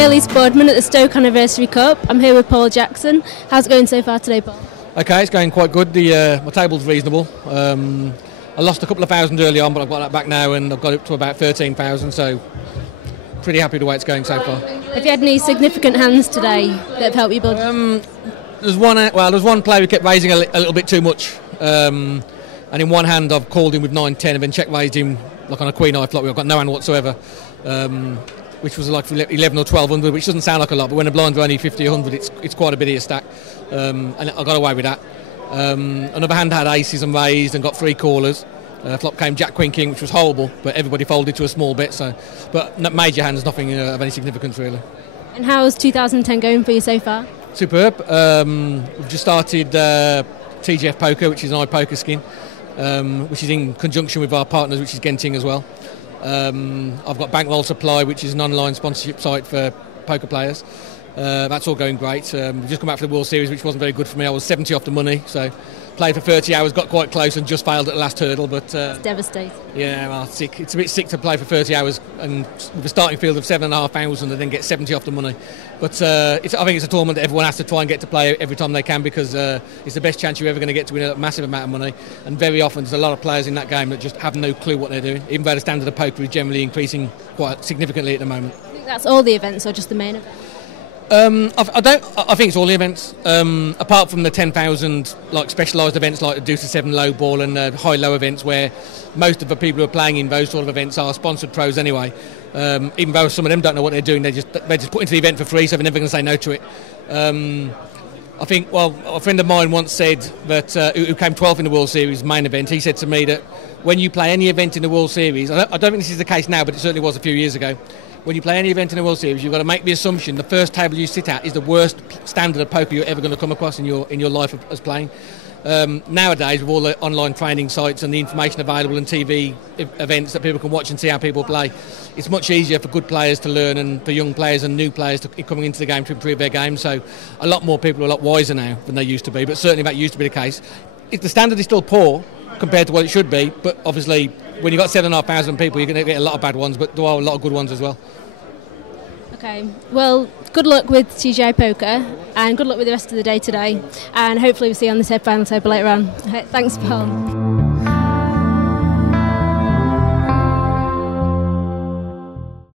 Maylis Boardman at the Stoke Anniversary Cup. I'm here with Paul Jackson. How's it going so far today, Paul? Okay, it's going quite good. My table's reasonable. I lost a couple of thousand early on, but I've got that back now and I've got up to about 13,000, so pretty happy with the way it's going so far. Have you had any significant hands today that have helped you build? There's one player who kept raising a little bit too much, and in one hand I've called him with 9-10 and then check raised him like on a queen eye flop. I've got no hand whatsoever, which was like 11 or 1200, which doesn't sound like a lot, but when the blinds are only 50 or 100, it's quite a bit of a stack, and I got away with that. Another hand had aces and raised and got 3 callers. Flop came Jack Queen King, which was horrible, but everybody folded to a small bet. But major hands, nothing of any significance really. And how's 2010 going for you so far? Superb. We've just started TGF Poker, which is an iPoker skin, which is in conjunction with our partners, which is Genting as well. I've got Bankroll Supply, which is an online sponsorship site for poker players. That's all going great. We've just come back for the World Series, which wasn't very good for me. I was 70 off the money, so played for 30 hours, got quite close and just failed at the last hurdle. But it's devastating. Yeah, well, sick. It's a bit sick to play for 30 hours and with a starting field of 7,500 and then get 70 off the money. But I think it's a tournament that everyone has to try and get to play every time they can, because it's the best chance you're ever going to get to win a massive amount of money. And very often there's a lot of players in that game that just have no clue what they're doing, even though the standard of poker is generally increasing quite significantly at the moment. I think that's all the events or just the main event? I think it's all the events, apart from the 10,000 like specialised events like the Deuce to 7 low ball and high-low events, where most of the people who are playing in those sort of events are sponsored pros anyway. Even though some of them don't know what they're doing, they're just put into the event for free, so they're never going to say no to it. I think, a friend of mine once said that, who came 12th in the World Series main event, he said to me that when you play any event in the World Series, I don't think this is the case now, but it certainly was a few years ago, when you play any event in the World Series, you've got to make the assumption the first table you sit at is the worst standard of poker you're ever going to come across in your life as playing. Nowadays, with all the online training sites and the information available and TV events that people can watch and see how people play, it's much easier for good players to learn and for young players and new players coming into the game to improve their game. So a lot more people are a lot wiser now than they used to be, but certainly that used to be the case. The standard is still poor compared to what it should be, but obviously when you've got 7,500 people, you're going to get a lot of bad ones, but there are a lot of good ones as well. Okay, well, good luck with TGI Poker and good luck with the rest of the day today, and hopefully we'll see you on the final table later on. Okay, thanks, Paul.